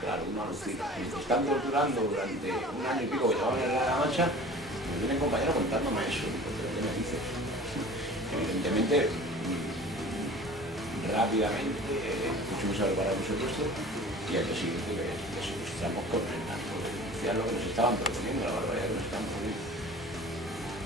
Claro, uno alucina. Y me están torturando durante un año y pico que llevaban en la mancha, me viene el compañero contándome eso. Porque, ¿qué me dices? Evidentemente, rápidamente pusimos a preparar el presupuesto y al día siguiente les ilustramos con el acto de denunciar lo que nos estaban proponiendo, la barbaridad que nos estaban proponiendo.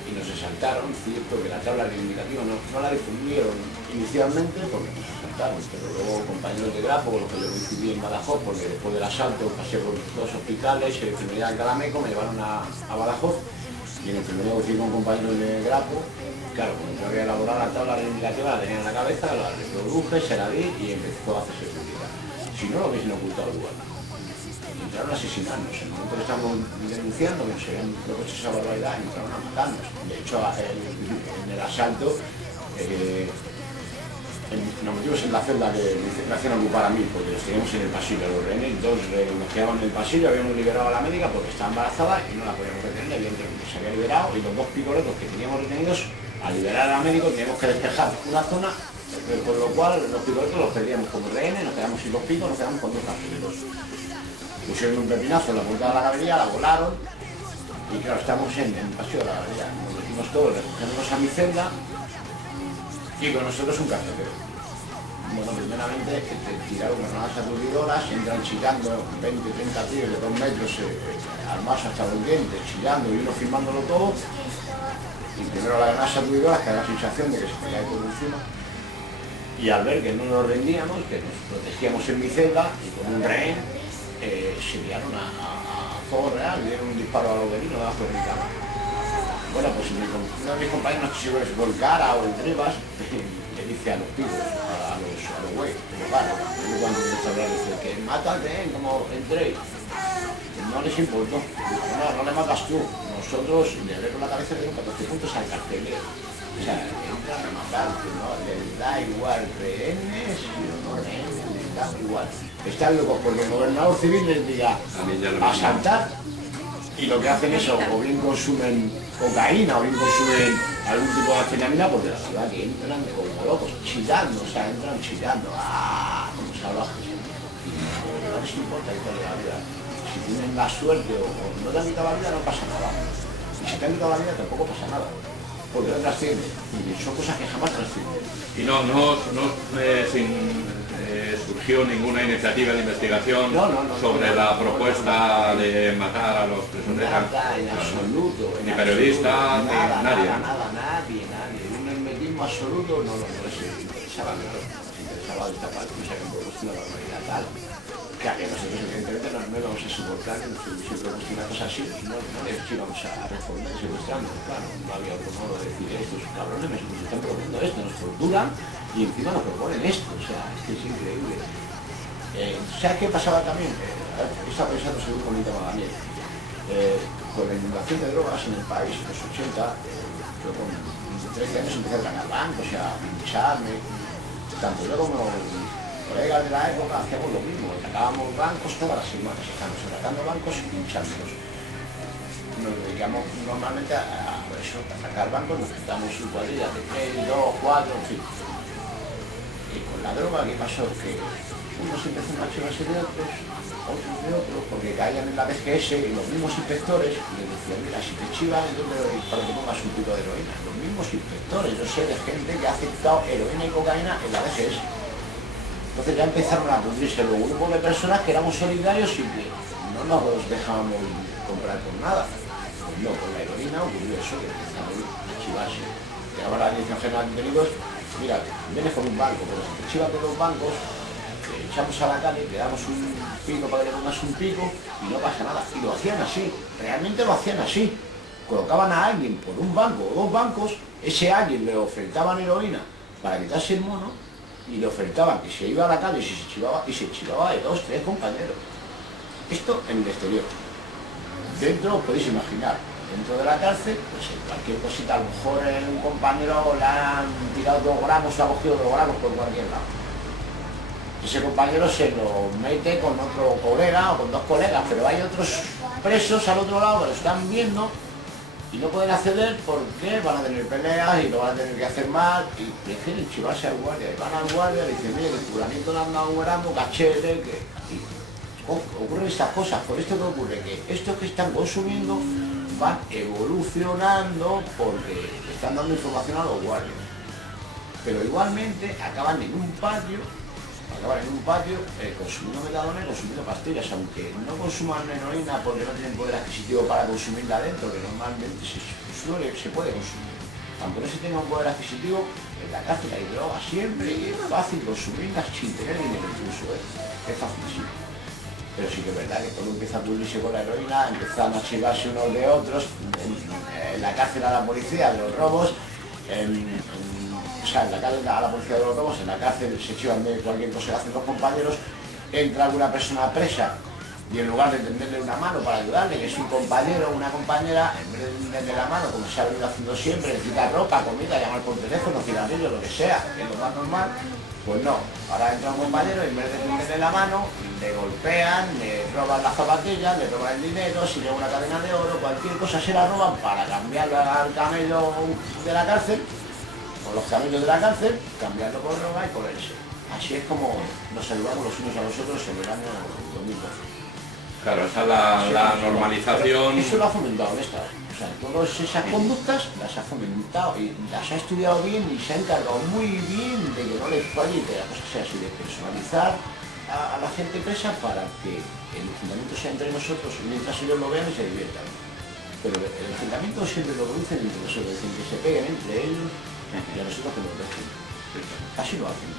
Y nos exaltaron, cierto que la tabla reivindicativa no la difundieron inicialmente porque nos exaltaron, pero luego compañeros de Grapo, con los que yo coincidí en Badajoz, porque después del asalto pasé por dos hospitales, en enfermería de Calameco, me llevaron a Badajoz y en enfermería coincidí con compañeros de Grapo. Claro, cuando yo había elaborado la tabla reivindicativa, la tenía en la cabeza, la reproduje, se la di y empezó a hacerse pública. Si no, lo hubiesen ocultado igual. Entraron a asesinarnos. En el momento que estábamos denunciando que nos habían propuesto esa barbaridad, entraron a matarnos. De hecho, en el asalto nos metimos en la celda que me hacían ocupar a mí, porque los teníamos en el pasillo, los rehenes, dos rehenes nos quedaban en el pasillo, habíamos liberado a la médica porque estaba embarazada y no la podíamos retener, evidentemente se había liberado, y los dos picoletos que teníamos retenidos, al liberar a la médica teníamos que despejar una zona, por lo cual los picoletos los perdíamos como rehenes, nos quedamos sin los picos, nos quedamos con dos carceleros. Pusieron un pepinazo en la puerta de la galería, la volaron, y claro, estamos en el pasillo de la galería, nos metimos todos, recogemos a mi celda, y con nosotros un carcelero. Bueno, primeramente tiraron granadas aturdidoras, entran chillando 20-30 tíos de 2 metros armados hasta los dientes, chillando y uno filmándolo todo. Y primero las granadas aturdidoras, que da la sensación de que se caía todo encima. Y al ver que no nos rendíamos, que nos protegíamos en mi celda y con un rehén, se liaron a fuego real, le dieron un disparo a los vecinos debajo de mi cama. Bueno, pues uno de mis compañeros no quiso volcar o el Drivas, le dice a los pibos, a los güeyes, cuando les hablar, dice que mata al rehén, como entré. No les importó, no le matas tú. Nosotros le abrieron la cabeza y le dieron 14 puntos al carcelero. O sea, entran a matarte, ¿no? Les da igual rehenes, no rehenes, les da igual. Están locos porque el gobernador civil les diga asaltar y lo que hacen es o bien consumen cocaína o bien consumen algún tipo de anfetamina porque la ciudad que entran como locos, chillando, o sea, entran chillando, como salvajes. Y no les importa quitarle la vida. Si tienen la suerte o no te han quitado la vida no pasa nada. Y si te han quitado la vida tampoco pasa nada. Porque no trasciende. Y son cosas que jamás trascienden. Y surgió ninguna iniciativa de investigación sobre la propuesta de matar a los presos de ETA. Nada, en absoluto. Ni periodistas, ni nadie. Nadie. Un hermetismo absoluto no les interesaba, claro. Nos interesaba esta parte, o sea, que propuesto una barbaridad tal. Que nosotros evidentemente no íbamos a soportar que nos hubiese propuesto una cosa así, no les íbamos a responder secuestrando, claro, no había otro modo de decir estos cabrones nos están proponiendo esto, nos torturan y encima nos proponen esto, o sea, es que es increíble. ¿Sabes qué pasaba también? Estaba pensando según comentaba también, con la inundación de drogas en el país, en los 80, yo con 13 años empecé a tragar bancos, o sea, a pincharme, tanto yo como colegas de la época hacíamos lo mismo, atacábamos bancos todas las semanas, estamos atacando bancos y pinchándolos. Nos dedicamos normalmente a eso, a atacar bancos, nos quitamos su cuadrilla de 3, 2, 4, en fin. Y con la droga, ¿qué pasó? Que unos empezaron a chivarse de otros de otros, porque caían en la DGS y los mismos inspectores les decían, mira, si te chivan, entonces para que pongas un pico de heroína. Los mismos inspectores, yo sé de gente que ha aceptado heroína y cocaína en la DGS. Entonces ya empezaron a pudrirse los grupos de personas que éramos solidarios y que no nos dejábamos comprar con nada. Pues no, con la heroína ocurrió eso, que empezaron a chivarse. Llegaba la Dirección General de Delitos, mira, vienes con un banco, pero si te chivas de los bancos, te echamos a la calle, te damos un pico para que le pongas un pico y no pasa nada. Y lo hacían así, realmente lo hacían así. Colocaban a alguien por un banco o dos bancos, ese alguien le ofertaban heroína para quitarse el mono, y le ofertaban que se iba a la calle y se chivaba de 2, 3 compañeros. Esto en el exterior. Dentro, podéis imaginar, dentro de la cárcel, pues cualquier cosita, a lo mejor un compañero le han tirado 2 gramos o ha cogido 2 gramos por cualquier lado. Ese compañero se lo mete con otro colega o con 2 colegas, pero hay otros presos al otro lado que lo están viendo y no pueden acceder porque van a tener peleas y lo van a tener que hacer mal y prefieren chivarse al guardia y van al guardia y dicen, mire, que fulanito le han dado un gramo, cachete, que... Y ocurren estas cosas. Por esto que ocurre, que estos que están consumiendo van evolucionando porque están dando información a los guardias, pero igualmente acaban en un patio consumiendo metadona y consumiendo pastillas, aunque no consuman heroína porque no tienen poder adquisitivo para consumirla dentro, que normalmente se puede consumir. Aunque no se tenga un poder adquisitivo, en la cárcel hay droga siempre y es fácil consumirlas sin tener dinero incluso, es facilísimo. Pero sí que es verdad que todo empieza a pudrirse con la heroína, empiezan a chivarse unos de otros, en la cárcel a la policía de los robos, o sea, en la cárcel a la policía de los robos, en la cárcel se chivan de cualquier cosa que hacen los compañeros, entra alguna persona presa y en lugar de tenderle una mano para ayudarle, que es un compañero o una compañera, en vez de tenderle la mano, como se ha venido haciendo siempre, necesita ropa, comida, llamar por teléfono, cigarrillos, lo que sea, que es lo más normal, pues no. Ahora entra un compañero y en vez de tenderle la mano, le golpean, le roban las zapatillas, le roban el dinero, si lleva una cadena de oro, cualquier cosa se la roban para cambiarla al camello de la cárcel, o los camellos de la cárcel, cambiarlo por droga y por irse. Así es como nos saludamos los unos a los otros en el año 2012. Claro, esa es la normalización. Pero eso lo ha fomentado esta. O sea, todas esas conductas las ha fomentado y las ha estudiado bien y se ha encargado muy bien de que no les falle y que la cosa sea así, de personalizar a la gente presa para que el enfrentamiento sea entre nosotros mientras ellos lo vean y se diviertan. Pero el enfrentamiento siempre lo producen entre nosotros, es decir, que se peguen entre ellos y a nosotros que nos dejen. Así lo hacen.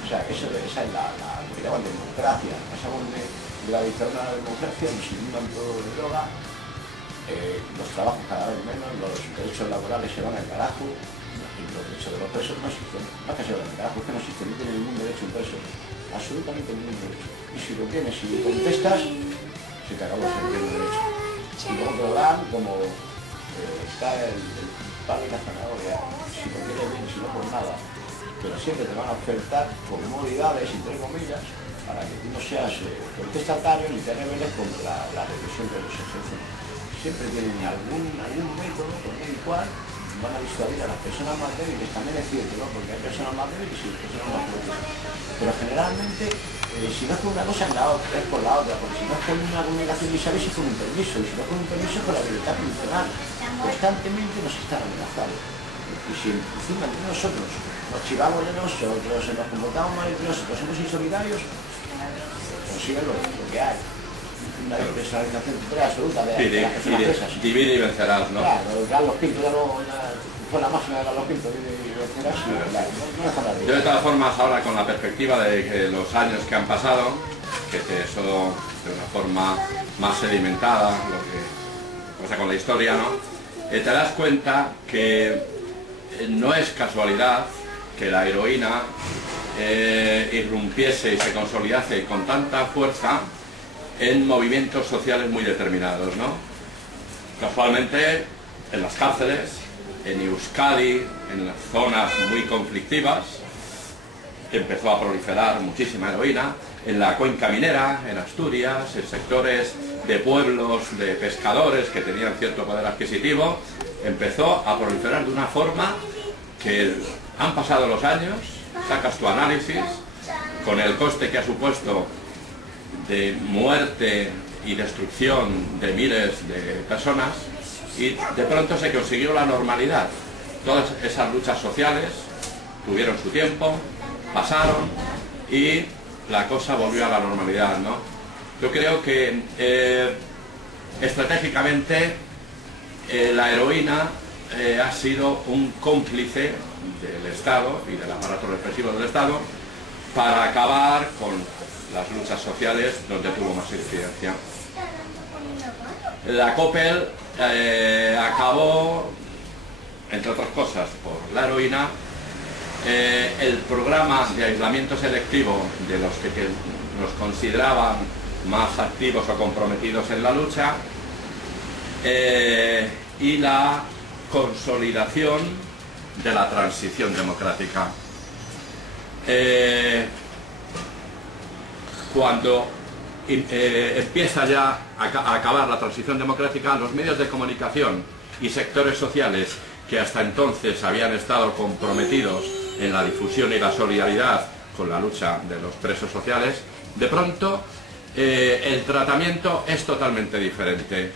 O sea, esa es lo que llaman democracia. Pasamos de la dictadura a la democracia, nos inundan todo de droga, los trabajos cada vez menos, los derechos laborales se van al carajo, y los derechos de los presos no existen. No es que se van al carajo, es que no existen, no tienen ningún derecho un preso, absolutamente ningún derecho. Y si lo tienes y contestas, se te acabó el derecho. Y luego te lo dan como está el palo y la zanahoria, si lo quieres bien, si no, pues nada. Pero siempre te van a ofertar comodidades, entre comillas, para que tú no seas contestatario ni te rebeles contra la represión que los ejercen. Siempre tienen algún método por el cual van a disuadir a las personas más débiles, también es cierto, ¿no? Porque hay personas más débiles y personas más fuertes. Pero generalmente, si no es con una cosa, es por la otra, porque si no es con una comunicación visual es con un permiso, y si no es con un permiso es con la libertad condicional. Constantemente nos están amenazando. Y si encima entre nosotros nos chivamos de nosotros, nos comportamos mal entre nosotros, somos insolidarios, consiguen lo que hay. Una despersonalización total absoluta de las personas presas. Divide y vencerás, ¿no? Claro, Carlos Pinto fue la máxima de Carlos Pinto, divide y vencerás, no deja nada. Yo de todas formas ahora con la perspectiva de que los años que han pasado, que eso de una forma más sedimentada, lo que pasa con la historia, ¿no? Te das cuenta que no es casualidad que la heroína irrumpiese y se consolidase con tanta fuerza en movimientos sociales muy determinados, ¿no? Casualmente en las cárceles, en Euskadi, en las zonas muy conflictivas, empezó a proliferar muchísima heroína, en la cuenca minera, en Asturias, en sectores de pueblos de pescadores que tenían cierto poder adquisitivo, empezó a proliferar de una forma que han pasado los años, sacas tu análisis, con el coste que ha supuesto de muerte y destrucción de miles de personas, y de pronto se consiguió la normalidad. Todas esas luchas sociales tuvieron su tiempo, pasaron y la cosa volvió a la normalidad, ¿no? Yo creo que estratégicamente la heroína ha sido un cómplice del Estado y del aparato represivo del Estado para acabar con las luchas sociales donde tuvo más incidencia. La Coppel acabó, entre otras cosas, por la heroína, el programa de aislamiento selectivo de los que nos consideraban más activos o comprometidos en la lucha, y la consolidación de la transición democrática. Cuando empieza ya a acabar la transición democrática, los medios de comunicación y sectores sociales que hasta entonces habían estado comprometidos en la difusión y la solidaridad con la lucha de los presos sociales, de pronto el tratamiento es totalmente diferente.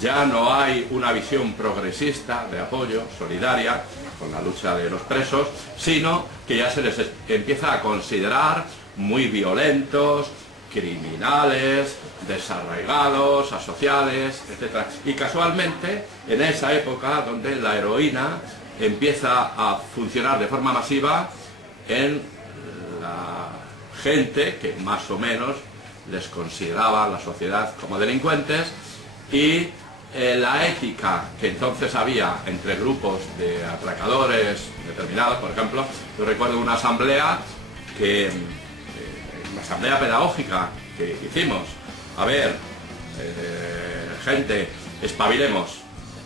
Ya no hay una visión progresista de apoyo, solidaria, con la lucha de los presos, sino que ya se les empieza a considerar muy violentos, criminales, desarraigados, asociales, etc. Y casualmente, en esa época donde la heroína empieza a funcionar de forma masiva en la gente que más o menos les consideraba la sociedad como delincuentes, y la ética que entonces había entre grupos de atracadores determinados. Por ejemplo, yo recuerdo una asamblea una asamblea pedagógica que hicimos. A ver, gente, espabilemos.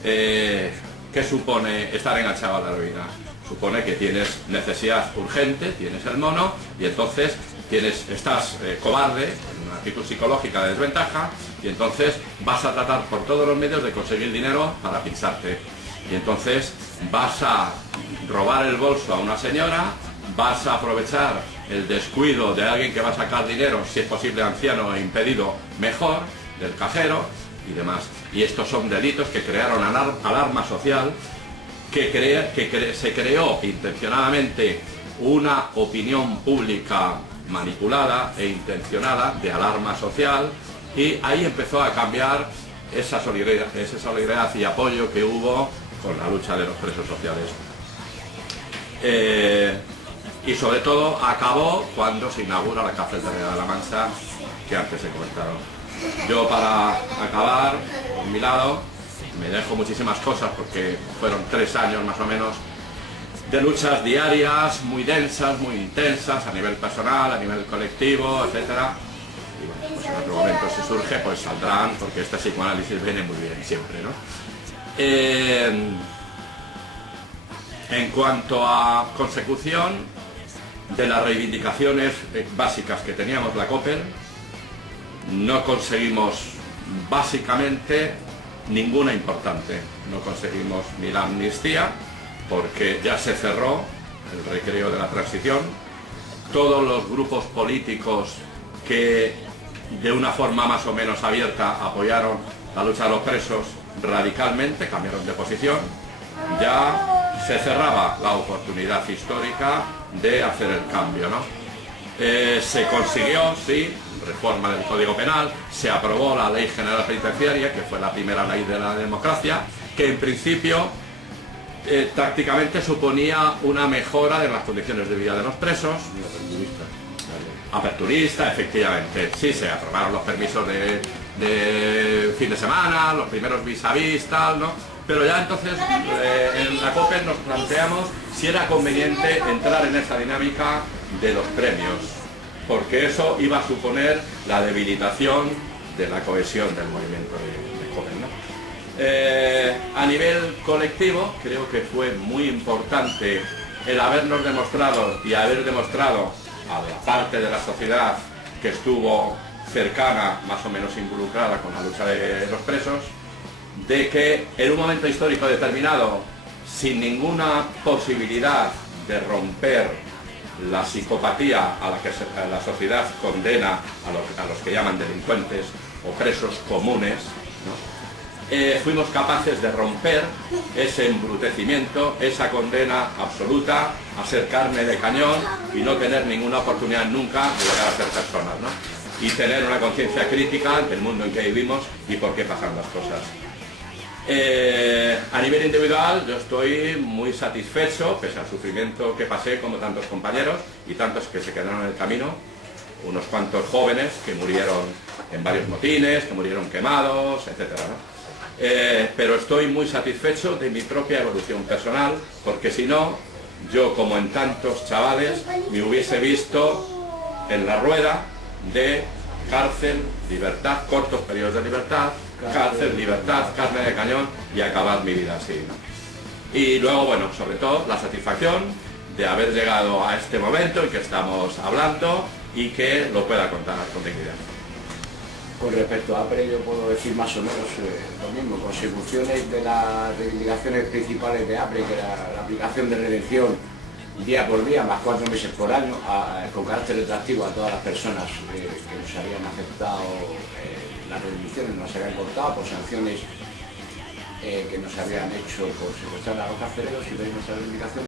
¿Qué supone estar enganchado a la heroína? Supone que tienes necesidad urgente, tienes el mono, y entonces estás cobarde, en una actitud psicológica de desventaja, y entonces vas a tratar por todos los medios de conseguir dinero para pincharte. Y entonces vas a robar el bolso a una señora, vas a aprovechar el descuido de alguien que va a sacar dinero, si es posible anciano e impedido, mejor, del cajero y demás. Y estos son delitos que crearon alarma social, se creó intencionadamente una opinión pública manipulada e intencionada de alarma social, y ahí empezó a cambiar esa solidaridad y apoyo que hubo con la lucha de los presos sociales. Y sobre todo acabó cuando se inaugura la cárcel de la Mancha, que antes he comentado. Yo, para acabar, por mi lado, me dejo muchísimas cosas, porque fueron 3 años más o menos de luchas diarias, muy densas, muy intensas, a nivel personal, a nivel colectivo, etc. Y bueno, pues en otro momento, si surge, pues saldrán, porque este psicoanálisis viene muy bien siempre, ¿no? En cuanto a consecución de las reivindicaciones básicas que teníamos la COPEL, no conseguimos básicamente ninguna importante. No conseguimos ni la amnistía, porque ya se cerró el recreo de la transición. Todos los grupos políticos que de una forma más o menos abierta apoyaron la lucha de los presos radicalmente cambiaron de posición. Ya se cerraba la oportunidad histórica de hacer el cambio, ¿no? Se consiguió, sí, reforma del Código Penal, se aprobó la Ley General Penitenciaria, que fue la primera ley de la democracia, que en principio tácticamente suponía una mejora de las condiciones de vida de los presos. Aperturista, efectivamente. Sí, se aprobaron los permisos de fin de semana, los primeros vis a vis, tal, ¿no? Pero ya entonces en la COPEL nos planteamos si era conveniente entrar en esa dinámica de los premios, porque eso iba a suponer la debilitación de la cohesión del movimiento de COPEL, ¿no? A nivel colectivo, creo que fue muy importante el habernos demostrado y haber demostrado a la parte de la sociedad que estuvo cercana, más o menos involucrada con la lucha de los presos, de que en un momento histórico determinado, sin ninguna posibilidad de romper la psicopatía a la que la sociedad condena a los que llaman delincuentes o presos comunes, ¿no? Fuimos capaces de romper ese embrutecimiento, esa condena absoluta a ser carne de cañón y no tener ninguna oportunidad nunca de llegar a ser personas, ¿no? Y tener una conciencia crítica del mundo en que vivimos y por qué pasan las cosas. A nivel individual, yo estoy muy satisfecho, pese al sufrimiento que pasé, como tantos compañeros y tantos que se quedaron en el camino, unos cuantos jóvenes que murieron en varios motines, que murieron quemados, etc., ¿no? Pero estoy muy satisfecho de mi propia evolución personal, porque si no, yo, como en tantos chavales, me hubiese visto en la rueda de cárcel, libertad, cortos periodos de libertad, cárcel, libertad, carne de cañón, y acabar mi vida así, ¿no? Y luego, bueno, sobre todo, la satisfacción de haber llegado a este momento en que estamos hablando y que lo pueda contar con dignidad. Con respecto a APRE, yo puedo decir más o menos lo mismo. Consecuciones de las reivindicaciones principales de APRE, que era la aplicación de redención día por día, más 4 meses por año, con carácter retroactivo a todas las personas que nos habían aceptado las reducciones, nos habían cortado por sanciones que nos habían hecho por secuestrar a los carceleros y pedir nuestra reivindicación.